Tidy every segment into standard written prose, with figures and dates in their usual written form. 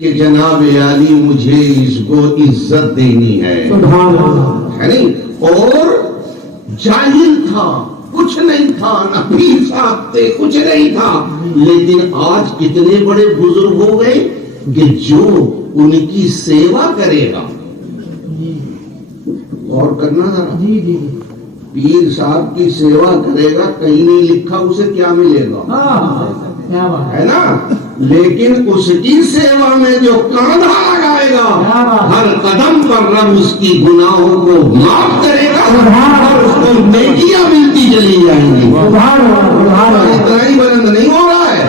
کہ جناب عالی مجھے اس کو عزت دینی ہے، ہے نہیں؟ اور جاہل تھا، کچھ نہیں تھا، نہ پیر صاحب تھے، کچھ نہیں تھا، لیکن آج کتنے بڑے بزرگ ہو گئے کہ جو ان کی سیوا کرے گا، اور کرنا ذرا، پیر صاحب کی سیوا کرے گا، کہیں نہیں لکھا اسے کیا ملے گا، ہے نا؟ لیکن اس کی سیوا میں جو کاندھا لگائے گا، ہر قدم پر رب اس کی گناہوں کو معاف کرے گا اور اس کو نیکیاں ملتی چلی جائیں گی۔ اتنا ہی بلند نہیں ہو رہا ہے،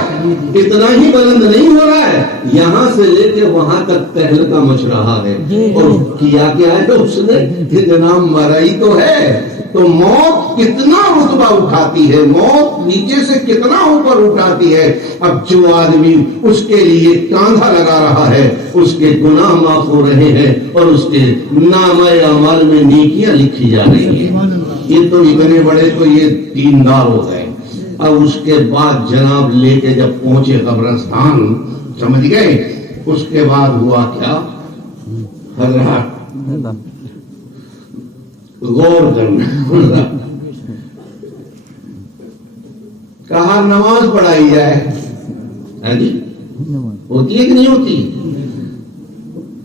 اتنا ہی بلند نہیں ہو رہا ہے، یہاں سے لے کے وہاں تک تہلکہ مچ رہا ہے۔ اور کیا کیا ہے اس نے کہ جناب مرائی تو ہے، تو موت کتنا رتبہ اٹھاتی ہے، موت نیچے سے کتنا اوپر اٹھاتی ہے۔ اب جو آدمی اس کے لیے کاندھا لگا رہا ہے، اس کے گناہ معاف ہو رہے ہیں اور اس کے نامہ اعمال میں نیکیاں لکھی جا رہی ہیں۔ یہ تو اتنے بڑے تو یہ دیندار ہو گئے۔ اب اس کے بعد جناب لے کے جب پہنچے قبرستان، سمجھ گئے، اس کے بعد ہوا کیا؟ حضرات غور کرنا، کہا نماز پڑھائی جائے، جی ہوتی ہے کہ نہیں ہوتی؟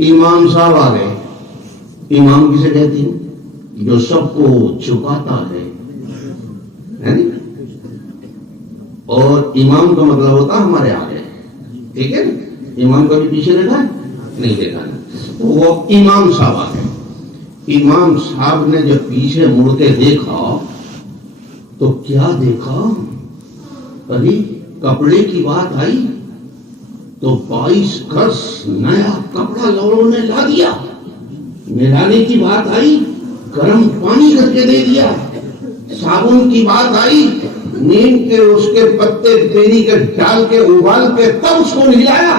امام صاحب آ گئے۔ امام کسے کہتی ہیں؟ جو سب کو جھکاتا ہے، اور امام کا مطلب ہوتا ہمارے آگے، ٹھیک ہے؟ امام کا بھی پیچھے دیکھا ہے؟ نہیں دیکھا نا؟ وہ امام صاحب آ گئے۔ امام صاحب نے جب پیچھے مڑ کے دیکھا تو کیا دیکھا؟ ابھی کپڑے کی بات آئی تو 22 گز نیا کپڑا لوگوں نے لا دیا، نہلانے کی بات آئی گرم پانی کر کے دے دیا، صابن کی بات آئی نیم کے اس کے پتے پینی کے ڈال کے ابال کے تب اس کو نہلایا۔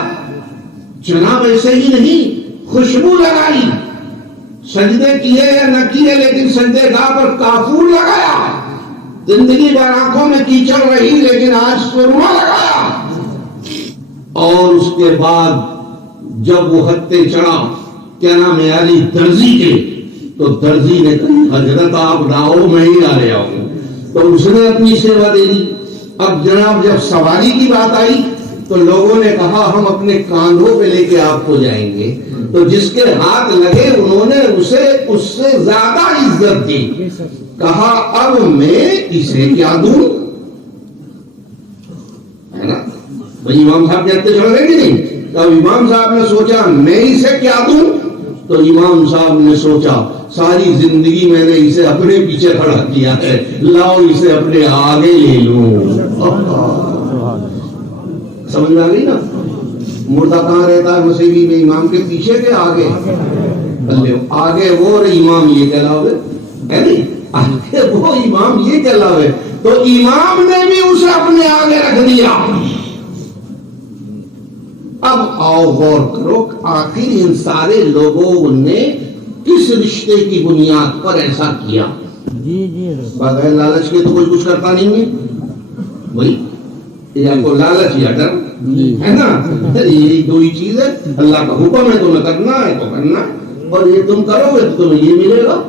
جناب ایسے ہی نہیں، خوشبو لگائی، سجدے کیے یا نہ کیے لیکن سجدے گاہ پر کافور لگایا، زندگی بھر آنکھوں میں کیچڑ رہی لیکن آج سرما لگایا۔ اور اس کے بعد جب وہ ہتے چڑھا، کیا نام ہے، علی درزی کے، تو درزی نے کہا حضرت آپ لاؤ میں ہی لا لے آؤں، تو اس نے اپنی سیوا دے دی۔ اب جناب جب سواری کی بات آئی تو لوگوں نے کہا ہم اپنے کاندھوں پہ لے کے آپ کو جائیں گے، تو جس کے ہاتھ لگے انہوں نے اسے اس سے زیادہ عزت دی، کہا اب میں اسے کیا دوں، ہے نا؟ بھائی امام صاحب کہتے چڑھ رہے کہ نہیں؟ تب امام صاحب نے سوچا میں اسے کیا دوں، تو امام صاحب نے سوچا ساری زندگی میں نے اسے اپنے پیچھے کھڑا کیا ہے، لاؤ اسے اپنے آگے لے لوں۔ سمجھ میں آ گئی نا؟ مردہ کہاں رہتا ہے مسیحی میں؟ امام کے پیچھے کے آگے، آگے وہ اور امام یہ کہلاوے، ہے نہیں؟ آگے وہ امام یہ کہلاوے، تو امام نے بھی اسے اپنے آگے رکھ دیا۔ اب آؤ غور کرو، آخر ان سارے لوگوں نے کس رشتے کی بنیاد پر ایسا کیا؟ بغیر لالچ کے تو کوئی کچھ کرتا نہیں ہے بھائی، یا کو لالچ یا ڈر، ہے نا؟ یہی دو ہی چیز ہے، اللہ کا حکم ہے تمہیں کرنا ہے تو کرنا ہے، اور یہ تم کرو گے تو تمہیں یہ ملے گا،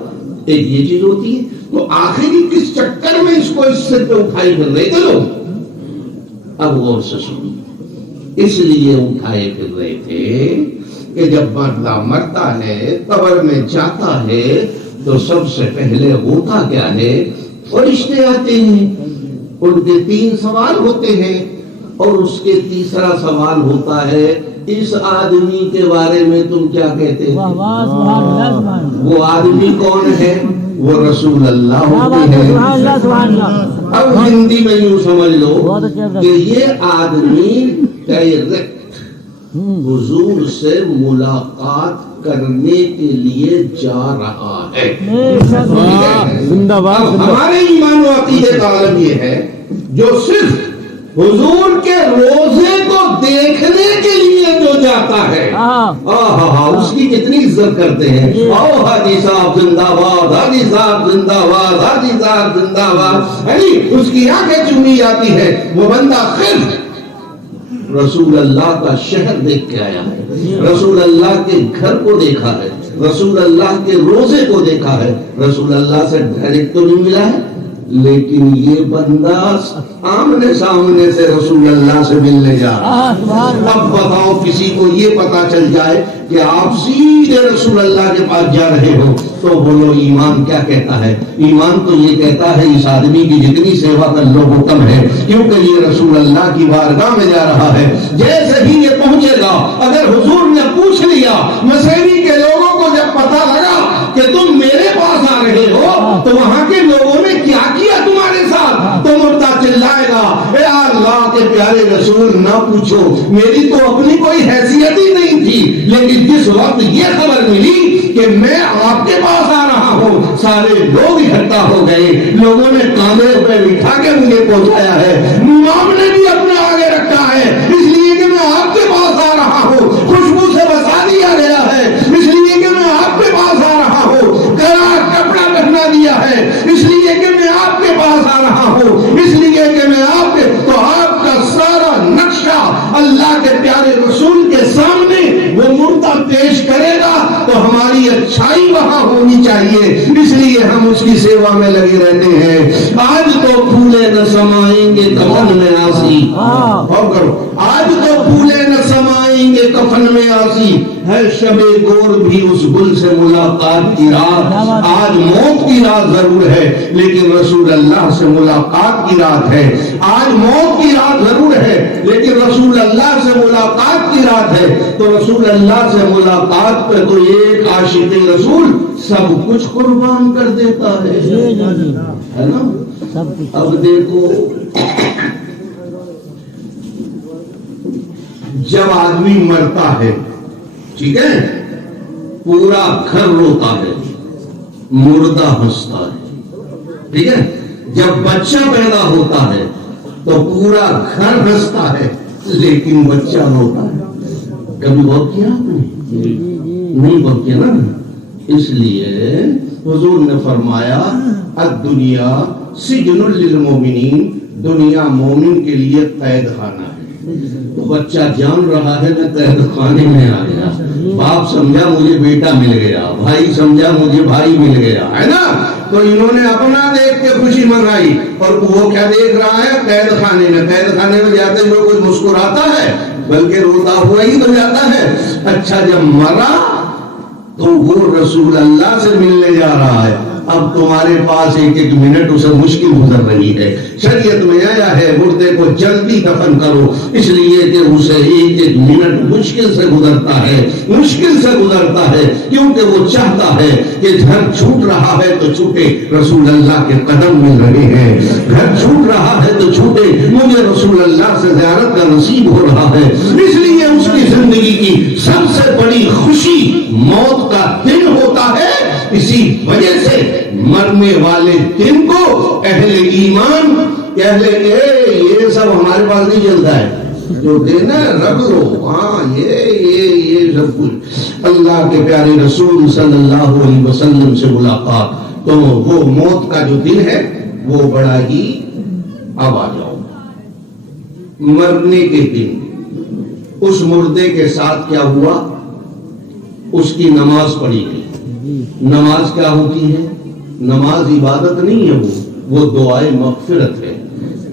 ایک یہ چیز ہوتی ہے۔ تو آخری کس چکر میں اس کو اس سے پہ اٹھائی پھر رہے تھے لوگ؟ اب غور سے سنو، اس لیے اٹھائے پھر رہے تھے کہ جب مردہ مرتا ہے، قبر میں جاتا ہے، تو سب سے پہلے ہوتا کیا ہے؟ فرشتے آتے ہیں، ان کے 3 سوال ہوتے ہیں، اور اس کے تیسرا سوال ہوتا ہے اس آدمی کے بارے میں تم کیا کہتے ہیں؟ وہ آدمی کون ہے؟ وہ رسول اللہ ہوتے ہیں۔ اب ہندی میں یوں سمجھ لو کہ یہ آدمی ڈائریکٹ حضور سے ملاقات کرنے کے لیے جا رہا ہے۔ ہمارے ایمان و عقیدے کا عالم یہ ہے جو صرف حضور کے روزے کو دیکھنے کے لیے جو جاتا ہے، اس کی کتنی عزت کرتے ہیں، آؤ حاجی صاحب زندہ باد، حاجی صاحب زندہ باد، حاجی صاحب زندہ باد، اس کی آنکھیں چومی جاتی ہے۔ وہ بندہ صرف رسول اللہ کا شہر دیکھ کے آیا ہے، رسول اللہ کے گھر کو دیکھا ہے، رسول اللہ کے روزے کو دیکھا ہے، رسول اللہ سے ڈائریکٹ تو نہیں ملا ہے، لیکن یہ بندہ آمنے سامنے سے رسول اللہ سے ملنے جا رہا ہے۔ اب بتاؤ کسی کو یہ پتا چل جائے کہ آپ سیدھے رسول اللہ کے پاس جا رہے ہو تو بولو ایمان کیا کہتا ہے؟ ایمان تو یہ کہتا ہے اس آدمی کی جتنی سیوا کر لو وہ کم ہے، کیونکہ یہ رسول اللہ کی بارگاہ میں جا رہا ہے۔ جیسے ہی یہ پہنچے گا، اگر حضور نے پوچھ لیا، مسیری کے لوگوں کو جب پتا لگا کہ تم میرے پاس آ رہے ہو تو وہاں کے لوگوں نے کیا کیا تمہارے ساتھ، تو مردہ چلائے گا اے اللہ کے پیارے رسول نہ پوچھو، میری تو اپنی کوئی حیثیت ہی نہیں تھی، لیکن جس وقت یہ خبر ملی کہ میں آپ کے پاس آ رہا ہوں، سارے لوگ اکٹھا ہو گئے، لوگوں نے کاندھے پہ بٹھا کے مجھے پہنچایا ہے، امام نے بھی اپنے آگے رکھا ہے، اس لیے کہ میں آپ کے پاس آ رہا ہوں، خوشبو سے بسا دیا گیا ہے، اس لیے کہ میں آپ کے پاس آ رہا ہوں، کپڑا پہنا دیا ہے، اس لیے کہ میں آپ کے پاس آ رہا ہوں، اس لیے کہ میں آپ کے، تو آپ کا سارا نقشہ اللہ کے پیارے رسول کے سامنے وہ مردہ پیش کرے گا تو ہماری اچھائی وہاں ہونی چاہیے، اس لیے ہم اس کی سیوا میں لگے رہتے ہیں۔ آج تو پھولے نہ سمائیں گے کفن میں آسی، اور کرو، آج تو پھولے نہ سمائیں گے کفن میں آسی، ہے شب گور بھی اس گل سے ملاقات کی رات، آج موت کی رات ضرور ہے لیکن رسول اللہ سے ملاقات کی رات ہے، آج موت کی رات ضرور ہے لیکن رسول اللہ سے ملاقات کی رات ہے، تو رسول اللہ سے ملاقات پہ تو ایک عاشق رسول سب کچھ قربان کر دیتا ہے نا۔ اب دیکھو جب آدمی مرتا ہے، ٹھیک ہے، پورا گھر روتا ہے، مردہ ہنستا ہے، ٹھیک ہے، جب بچہ پیدا ہوتا ہے تو پورا گھر ہنستا ہے لیکن بچہ روتا ہے۔ کبھی غور کیا آپ نے؟ نہیں غور کیا نا، اس لیے حضور نے فرمایا الدنیا سجن للمومنین، دنیا مومن کے لیے قید خانہ ہے۔ تو بچہ جان رہا ہے میں قید خانے میں آ گیا، باپ سمجھا مجھے بیٹا مل گیا، بھائی سمجھا مجھے بھائی مل گیا، ہے نا، تو انہوں نے اپنا دیکھ کے خوشی منائی، اور وہ کیا دیکھ رہا ہے؟ قید خانے میں۔ قید خانے میں جاتے ہوئے کوئی مسکراتا ہے؟ بلکہ روتا ہوا ہی تو جاتا ہے۔ اچھا جب مرا تو وہ رسول اللہ سے ملنے جا رہا ہے، اب تمہارے پاس ایک ایک منٹ اسے مشکل گزر رہی ہے۔ شریعت میں آیا ہے مردے کو جلدی دفن کرو، اس لیے کہ اسے ایک ایک منٹ مشکل سے گزرتا ہے، مشکل سے گزرتا ہے، کیونکہ وہ چاہتا ہے کہ گھر چھوٹ رہا ہے تو چھوٹے، رسول اللہ کے قدم مل رہے ہیں، گھر چھوٹ رہا ہے تو چھوٹے، مجھے رسول اللہ سے زیارت کا نصیب ہو رہا ہے۔ اس لیے اس کی زندگی کی سب سے بڑی خوشی موت کا دن ہوتا ہے، اسی وجہ سے مرنے والے دن کو اہل ایمان، یہ سب ہمارے پاس نہیں چلتا ہے، جو دینا رکھ لو، ہاں یہ سب کچھ اللہ کے پیارے رسول صلی اللہ علیہ وسلم سے ملاقات، تو وہ موت کا جو دن ہے وہ بڑا ہی، اب آ جاؤ مرنے کے دن، اس مردے کے ساتھ کیا ہوا؟ اس کی نماز پڑھی گئی۔ نماز کیا ہوتی ہے؟ نماز عبادت نہیں ہے، وہ دعائے مغفرت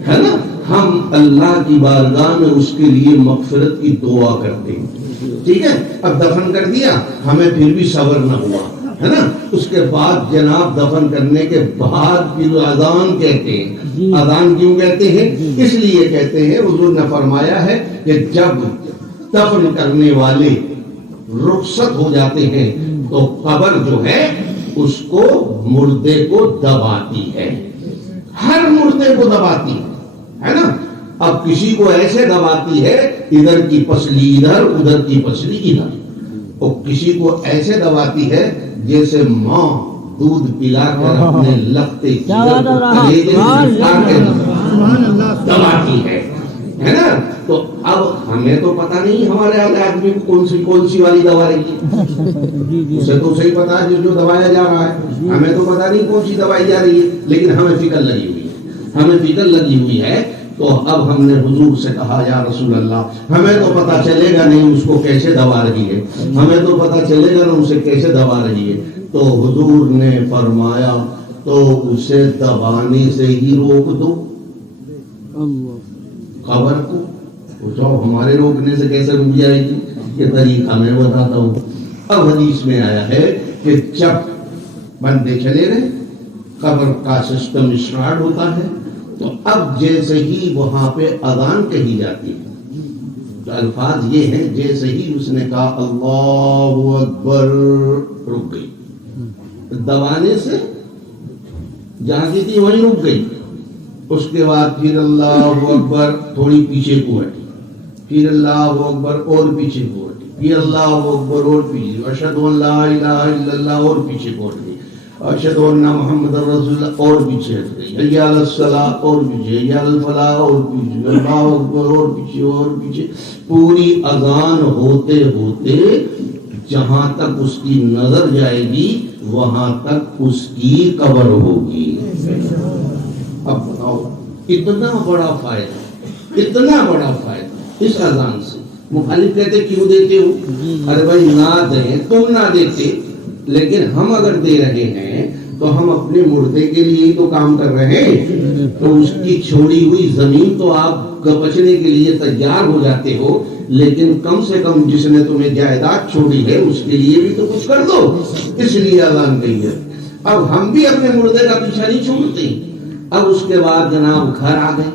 ہے نا، ہم اللہ کی بارگاہ میں اس کے لیے مغفرت کی دعا کرتے ہیں، ٹھیک ہے۔ اب دفن کر دیا، ہمیں پھر بھی صبر نہ ہوا، ہے نا، اس کے بعد جناب دفن کرنے کے بعد پھر اذان کہتے ہیں۔ اذان کیوں کہتے ہیں؟ اس لیے کہتے ہیں، حضور نے فرمایا ہے کہ جب دفن کرنے والے رخصت ہو جاتے ہیں تو قبر جو ہے اس کو مردے کو دباتی ہے، ہر مردے کو دباتی ہے نا۔ اب کسی کو ایسے دباتی ہے، ادھر کی پسلی ادھر، ادھر کی پسلی ادھر، اور کسی کو ایسے دباتی ہے جیسے ماں دودھ پلا کر اپنے لختے دباتی ہے نا۔ تو اب ہمیں تو پتا نہیں ہمارے آدمی کو کون سی والی دوا رہی ہے، اسے تو صحیح پتا ہے جو دبایا جا رہا ہے، ہمیں تو پتا نہیں کون سی دوائی جا رہی ہے، لیکن ہمیں فکر لگی ہوئی ہے، ہمیں فکر لگی ہوئی ہے تو اب ہم نے حضور سے کہا یا رسول اللہ ہمیں تو پتا چلے گا نہیں اس کو کیسے دبا رہی ہے، ہمیں تو پتا چلے گا نا اسے کیسے دبا رہی ہے. تو حضور نے فرمایا تو اسے دبانے سے ہی روک دو خبر کو. پوچھو ہمارے روکنے سے کیسے رک جائے گی؟ یہ طریقہ میں بتاتا ہوں. اب حدیث میں آیا ہے کہ جب بندے چلے گئے قبر کا سسٹم اسٹارٹ ہوتا ہے تو اب جیسے ہی وہاں پہ اذان کہی جاتی ہے تو الفاظ یہ ہیں جیسے ہی اس نے کہا اللہ اکبر رک گئی. دبانے سے جہاں کی تھی وہیں رک گئی. اس کے بعد پھر اللہ اکبر تھوڑی پیچھے کو ہٹی، پھر اللہ اکبر اور پیچھے کو ہٹی، پھر اللہ اکبر اور پیچھے، اشہد ان لا الہ الا اللہ اور پیچھے کو ہٹ گئی، اشہد ان محمد رسول اللہ اور پیچھے ہٹ گئی، حی علی الصلاۃ اور پیچھے، حی علی الفلاح اور پیچھے، اللہ اکبر اور پیچھے اور پیچھے. پوری اذان ہوتے ہوتے جہاں تک اس کی نظر جائے گی وہاں تک اس کی قبر ہوگی. اب بتاؤ اتنا بڑا فائدہ، اتنا بڑا فائدہ اس اذان سے. مخالف کہتے کیوں دیتے ہو؟ ارے بھائی نہ دیں، تم نہ دیتے، لیکن ہم اگر دے رہے ہیں تو ہم اپنے مردے کے لیے تو کام کر رہے ہیں. تو اس کی چھوڑی ہوئی زمین تو آپ بچنے کے لیے تیار ہو جاتے ہو، لیکن کم سے کم جس نے تمہیں جائیداد چھوڑی ہے اس کے لیے بھی تو کچھ کر دو. اس لیے اذان کہی ہے. اب ہم بھی اپنے مردے کا پیچھا نہیں چھوڑتے. اب اس کے بعد جناب گھر آ گئے،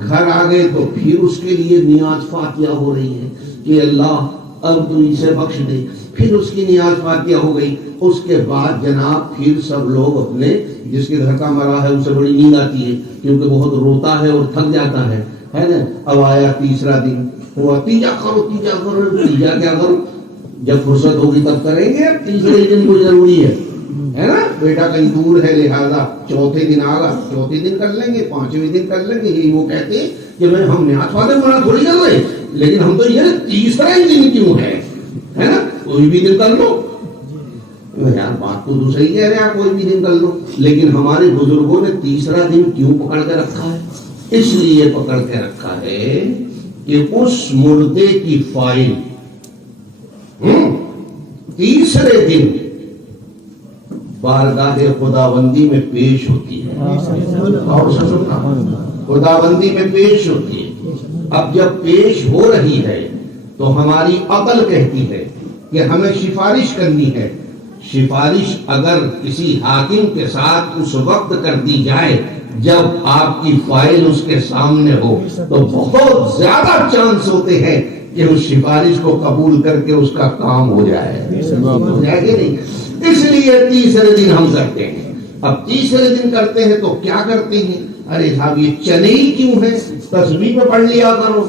گھر آ گئے تو پھر اس کے لیے نیاز فاتحہ ہو رہی ہے کہ اللہ اب تو اسے بخش دے. پھر اس کی نیاز فاتحہ ہو گئی. اس کے بعد جناب پھر سب لوگ اپنے، جس کے گھر کا مرا ہے اسے بڑی نیند آتی ہے کیونکہ بہت روتا ہے اور تھک جاتا ہے نا. اب آیا تیسرا دن، ہوا تیجا کرو، تیجا کرو. تیجا کیا کرو؟ جب فرصت ہوگی تب کریں گے. تیسرے دن کو ضروری ہے نا، بیٹا کہیں دور ہے لہذا چوتھے دن آگا، چوتھے دن کر لیں گے، پانچویں دن کر لیں گے. یہی وہ کہتے ہیں کہ میں ہم نیاز فاتحہ مرا تھوڑی کر رہے، لیکن ہم تو یہ تیسرا ہی دن کیوں ہے نا، کوئی بھی دن کر لو. یار بات تو دوسری کہہ رہے ہیں کوئی بھی دن کر لو، لیکن ہمارے بزرگوں نے تیسرا دن کیوں پکڑ کے رکھا ہے؟ اس لیے پکڑ کے رکھا ہے کہ اس مردے کی فائل تیسرے دن بارگاہ خداوندی میں پیش ہوتی ہے. اور خداوندی میں پیش ہوتی ہے. اب جب پیش ہو رہی ہے تو ہماری عقل کہتی ہے کہ ہمیں سفارش کرنی ہے. سفارش اگر کسی حاکم کے ساتھ اس وقت کر دی جائے جب آپ کی فائل اس کے سامنے ہو تو بہت زیادہ چانس ہوتے ہیں کہ اس سفارش کو قبول کر کے اس کا کام ہو جائے. ہو جائے کہ نہیں؟ اس لیے تیسرے دن ہم کرتے ہیں. اب تیسرے دن کرتے ہیں تو کیا کرتے ہیں؟ ارے صاحب یہ چنے ہی کیوں ہے؟ تسبیح پہ پڑھ لیا کرو.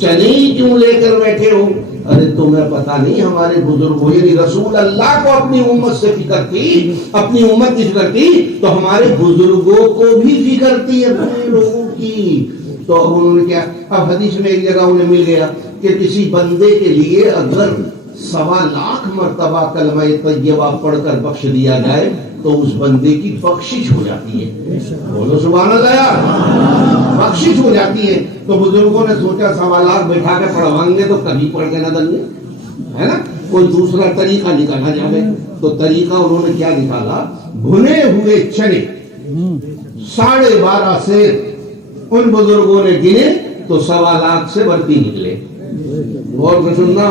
چنے ہی کیوں لے کر بیٹھے ہو؟ ارے تمہیں پتا نہیں ہمارے بزرگوں یعنی رسول اللہ کو اپنی امت سے فکر تھی، اپنی امت کی فکر تھی تو ہمارے بزرگوں کو بھی فکر تھی اپنے لوگوں کی. تو انہوں نے کیا، اب حدیث میں ایک جگہ انہیں مل گیا کہ کسی بندے کے لیے اگر 1.25 مرتبہ کلمہ طیبہ پڑھ کر بخش دیا جائے تو اس بندے کی بخشش ہو جاتی ہے. بولو سبحان اللہ، بخشش ہو جاتی ہے. تو بزرگوں نے سوچا 1.25 بٹھا کے پڑھوائیں گے تو کبھی پڑھ کے نہ دیں گے، ہے نا، کوئی دوسرا طریقہ نکالا جائے. تو طریقہ انہوں نے کیا نکالا؟ بھنے ہوئے چنے 12.5 سے ان بزرگوں نے گنے تو 1.25 سے برتی نکلے. اور سننا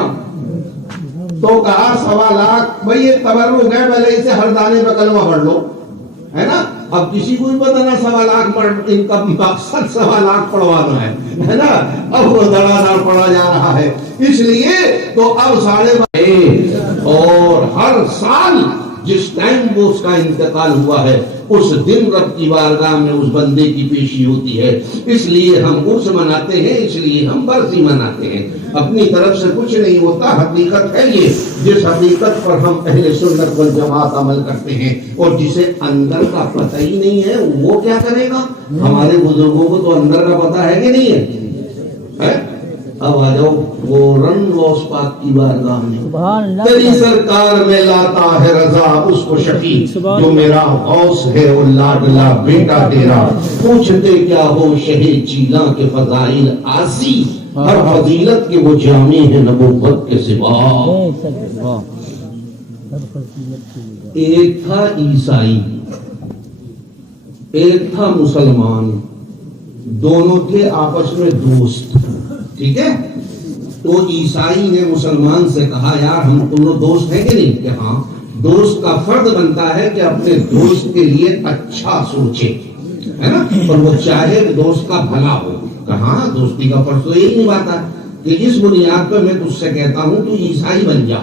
تو کہا 1.25 بھائی یہ تبرک ہے، پہلے اسے ہر دانے پہ کلمہ پڑھ لو، ہے نا. اب کسی کو بھی پتا نا 1.25 ان کا مقصد 1.25 پڑھوانا ہے نا. اب وہ دڑا دڑ پڑھا جا رہا ہے. اس لیے تو اب 12.5 اور ہر سال جس ٹائم وہ اس کا انتقال ہوا ہے اس دن رب کی بارگاہ میں اس بندے کی پیشی ہوتی ہے. اس لیے ہم عرس مناتے ہیں، اس لیے ہم برسی مناتے ہیں. اپنی طرف سے کچھ نہیں ہوتا، حقیقت ہے یہ جس حقیقت پر ہم اہل سنت والجماعت عمل کرتے ہیں. اور جسے اندر کا پتہ ہی نہیں ہے وہ کیا کرے گا؟ ہمارے بزرگوں کو تو اندر کا پتہ ہے کہ نہیں ہے؟ اب آ جاؤ فوراً غوث پاک کی بارگاہ میں، تیری سرکار میں لاتا ہے رضا اس کو شفیع جو میرا غوث ہے وہ لاڈلا بیٹا تیرا، پوچھتے کیا ہو شہ جیلاں کے فضائل آسی، ہر فضیلت کے وہ جامع ہے نبوت کے سوا۔ ایک تھا عیسائی ایک تھا مسلمان، دونوں تھے آپس میں دوست، ٹھیک ہے؟ تو عیسائی نے مسلمان سے کہا یار ہم دونوں دوست ہیں کہ نہیں؟ کہ ہاں۔ دوست کا فرض بنتا ہے کہ اپنے دوست کے لیے اچھا سوچے، ہے نا، اور وہ چاہے کہ دوست کا بھلا ہو۔ کہاں دوستی کا فرض تو یہی نبھاتا ہے کہ جس بنیاد پہ میں تجھ سے کہتا ہوں تو عیسائی بن جا،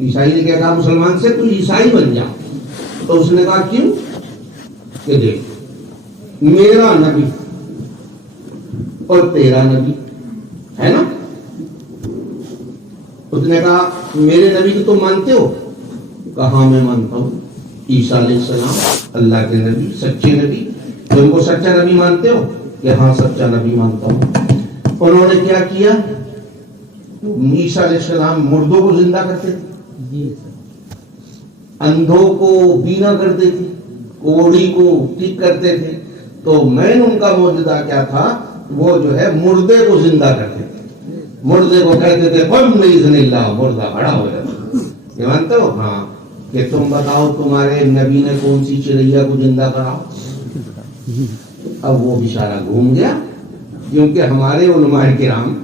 عیسائی نے کہا مسلمان سے تو عیسائی بن جا، تو اس نے کہا کیوں؟ کہ دیکھ میرا نبی اور تیرا نبی ہے نا، اس نے کہا میرے نبی کو تم مانتے ہو؟ کہاں میں مانتا ہوں، عیسیٰ علیہ السلام اللہ کے نبی سچے نبی، تم کو سچا نبی مانتے ہو؟ کہ ہاں سچا نبی مانتا ہوں۔ انہوں نے کیا کیا؟ عیسیٰ علیہ السلام مردوں کو زندہ کرتے تھے، اندھوں کو بینا کرتے تھے، کوڑی کو ٹھیک کرتے تھے، تو میں ان کا معجزہ کیا تھا؟ وہ جو ہے مردے کو زندہ کرتے تھے، مردے کو کہتے تھے قم بإذن اللہ، مردہ بڑا ہو جاتا۔ یہ مانتے ہو؟ ہاں۔ کہ تم بتاؤ تمہارے نبی نے کون سی چڑیا کو زندہ کرا؟ اب وہ بیچارہ گھوم گیا، کیونکہ ہمارے علماء کرام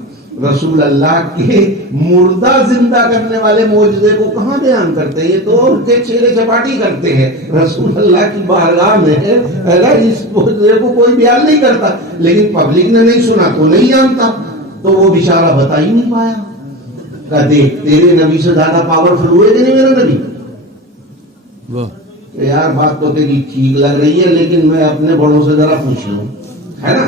رسول اللہ کے مردہ زندہ کرنے والے معجزے کو کہاں بیان کرتے ہیں؟ یہ تو ان کے چھیلے چپاٹی کرتے ہیں، رسول اللہ کی بارگاہ میں اس معجزے کو کوئی بیان نہیں کرتا، لیکن پبلک نے نہیں سنا تو نہیں جانتا، تو وہ بیچارہ بتا ہی نہیں پایا۔ کہا دیکھ تیرے نبی سے زیادہ پاورفل ہوئے کہ نہیں میرا نبی؟ کہ یار بات تو تیری ٹھیک لگ رہی ہے لیکن میں اپنے بڑوں سے ذرا پوچھ لوں، ہے نا۔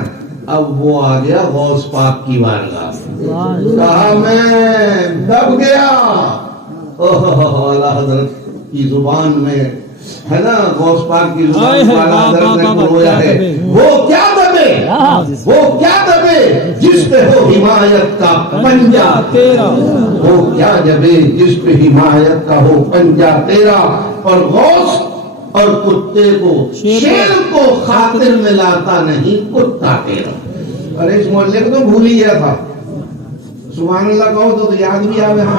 اب وہ آ گیا غوث پاک کی بارگاہ، کہا میں دب گیا۔ اعلیٰ حضرت کی زبان میں ہے نا، غوث پاک کی زبان میں اعلیٰ حضرت نے پرویا ہے، وہ کیا دبے، وہ کیا دبے جس پہ ہو حمایت کا پنجہ تیرا، وہ کیا دبے جس پہ حمایت کا ہو پنجہ تیرا، اور غوث اور کتے کو شیر کو خاطر میں لاتا نہیں کتا تیرا۔ ارے اس محلے کو تو بھول ہی گیا تھا، سبحان اللہ کہو تو یاد بھی آوے۔ ہاں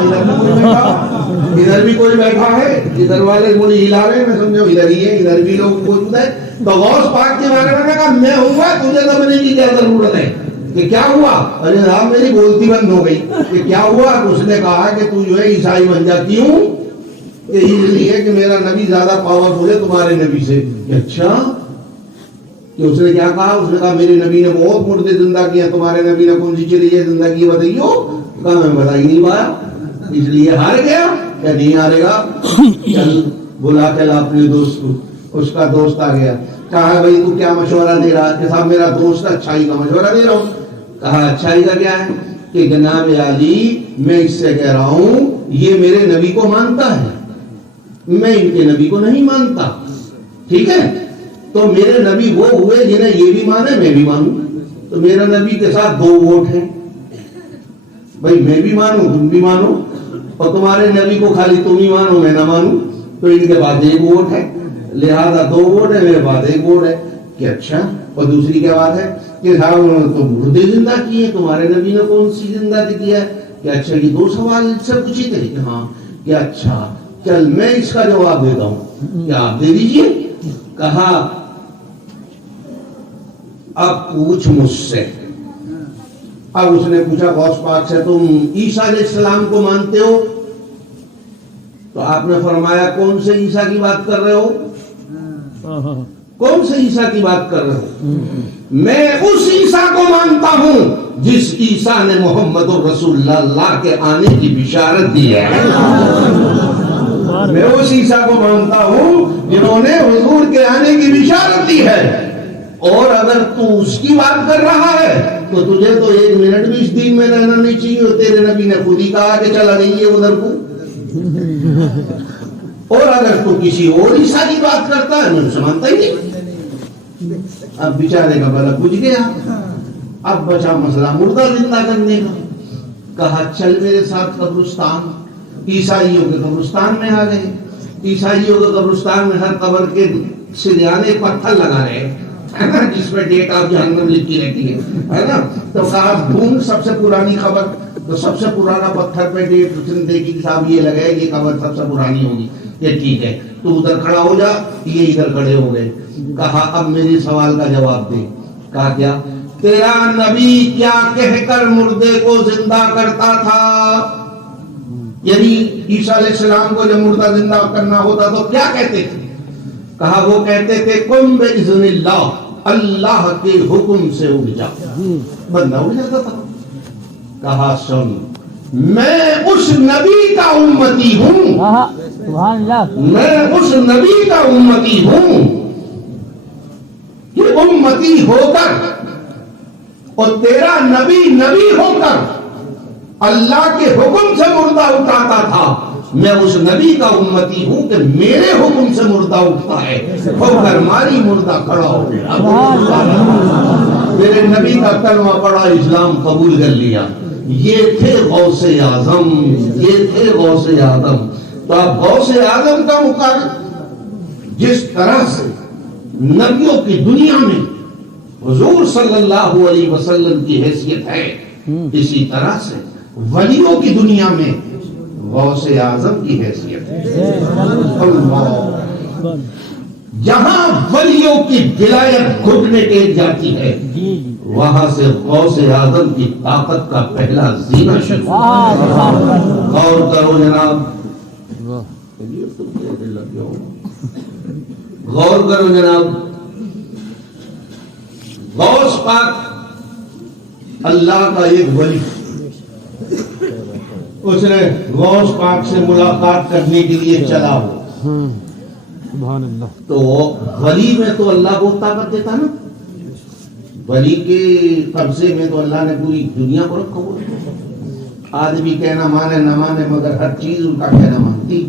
ادھر بھی کوئی بیٹھا ہے، ادھر والے مجھے ہلا رہے ہیں، میں سمجھو ادھر ہی ہے، ادھر بھی لوگ موجود ہیں۔ تو غوث پاک کے بارے میں کہا میں ہوں گا، تجھے دبنے کی کیا ضرورت ہے؟ کہ کیا ہوا؟ ارے صاحب میری بولتی بند ہو گئی، کہ کیا ہوا؟ اس نے کہا کہ تو جو ہے عیسائی بن جا۔ کیوں؟ کہ اس لیے کہ میرا نبی زیادہ پاورفل ہے تمہارے نبی سے۔ کہ اچھا، کہ اس نے کیا کہا؟ اس نے کہا میرے نبی نے بہت مردے زندہ کیا، تمہارے نبی نے کون سی چڑیا زندہ کی بتائیو؟ کہا میں بتا ہی نہیں پایا، اس لیے ہار گیا۔ کہ نہیں ہارے گا، چل بلا کے لا اپنے دوست کو۔ اس کا دوست آ گیا، کہا بھائی تو کیا مشورہ دے رہا؟ کہ صاحب میرا دوست اچھائی کا مشورہ دے رہا ہوں۔ کہا اچھائی کا کیا ہے؟ کہ جناب علی میں اس سے کہہ رہا ہوں یہ میرے نبی کو مانتا ہے، میں ان کے نبی کو نہیں مانتا، ٹھیک ہے؟ تو میرے نبی وہ ہوئے جنہیں یہ بھی مانے میں بھی مانوں، تو میرا نبی کے ساتھ دو ووٹ ہیں، بھائی میں بھی مانوں تم بھی مانو، اور تمہارے نبی کو خالی تم ہی مانو میں نہ مانوں، تو ان کے پاس ایک ووٹ ہے، لہذا دو ووٹ ہے، میرے پاس ایک ووٹ ہے۔ کہ اچھا، اور دوسری کیا بات ہے؟ کہ صاحب انہوں نے تو مردے زندہ کیے، تمہارے نبی نے کون سی زندہ کیا ہے؟ کہ اچھا یہ دو سوال سے پوچھی تھے۔ کہ ہاں۔ کہ اچھا چل میں اس کا جواب دیتا ہوں، کیا آپ دے دیجئے؟ کہا اب پوچھ مجھ سے۔ اب اس نے پوچھا غوث پاک سے تم عیسیٰ علیہ السلام کو مانتے ہو؟ تو آپ نے فرمایا کون سے عیسیٰ کی بات کر رہے ہو؟ کون سے عیسیٰ کی بات کر رہے ہو؟ میں اس عیسیٰ کو مانتا ہوں جس عیسیٰ نے محمد الرسول اللہ کے آنے کی بشارت دی ہے۔ میں اس عیسیٰ کو مانتا ہوں جنہوں نے حضور کے آنے کی بشارت دی ہے، اور اگر تو اس کی بات کر رہا ہے تو تجھے تو 1 منٹ بھی اس دین میں رہنا نہیں چاہیے۔ تیرے نبی نے خود ہی کہا کہ چلا نہیں ہے ادھر کو، اور اگر تو کسی اور عیسیٰ کی بات کرتا ہے میں اسے مانتا ہی نہیں۔ اب بیچارے کا بلا پوچھ گیا، اب بچا مسئلہ مردہ زندہ کرنے کا. کہا چل میرے ساتھ قبرستان. عیسائیوں کے قبرستان میں آ گئے. عیسائیوں کے قبرستان میں ہر قبر کے سریانے پتھر لگا رہے ہے نا, جس میں ڈیٹ آف جہنم لکھی رہتی ہے نا. تو کہا ڈھونڈ سب سے پرانی خبر. تو سب سے پرانا پتھر پہ ڈیٹ دیکھی صاحب یہ لگا ہے, یہ خبر سب سے پرانی ہوگی. یہ ٹھیک ہے, تو ادھر کھڑا ہو جا. یہ ادھر کھڑے ہو گئے. کہا اب میرے سوال کا جواب دے. کہا کیا؟ تیرا نبی کیا کہہ کر مردے کو زندہ کرتا تھا؟ یعنی عیسیٰ علیہ السلام کو جب مردہ زندہ کرنا ہوتا تو کیا کہتے تھے؟ کہا وہ کہتے تھے قم بإذن اللہ, اللہ کے حکم سے اٹھ جا. بندہ اٹھ جاتا تھا. کہا سن, میں اس نبی کا امتی ہوں, میں اس نبی کا امتی ہوں کہ امتی ہو کر اور تیرا نبی نبی ہو کر اللہ کے حکم سے مردہ اٹھاتا تھا. میں اس نبی کا امتی ہوں کہ میرے حکم سے مردہ اٹھتا ہے. ٹھوکر ماری, مردہ کھڑا ہو گیا. میرے نبی کا کلمہ پڑھا, اسلام قبول کر لیا. یہ تھے غوث اعظم, یہ تھے غوث اعظم. تو اب غوث اعظم کا مقابلہ جس طرح سے نبیوں کی دنیا میں حضور صلی اللہ علیہ وسلم کی حیثیت ہے, اسی طرح سے ولیوں کی دنیا میں غوث اعظم کی حیثیت ہے. جہاں ولیوں کی ولایت گھٹنے ٹیک جاتی ہے, وہاں سے غوث اعظم کی طاقت کا پہلا زینہ شروع. غور کرو جناب, غور کرو جناب. غوث پاک اللہ کا ایک ولی, اس نے غوث پاک سے ملاقات کرنے کے لیے چلا ہو. سبحان اللہ. تو ولی میں تو اللہ بہت طاقت دیتا نا. ولی کے قبضے میں تو اللہ نے پوری دنیا کو رکھا ہوا. آدمی کہنا مانے نہ مانے, مگر ہر چیز ان کا کہنا مانتی.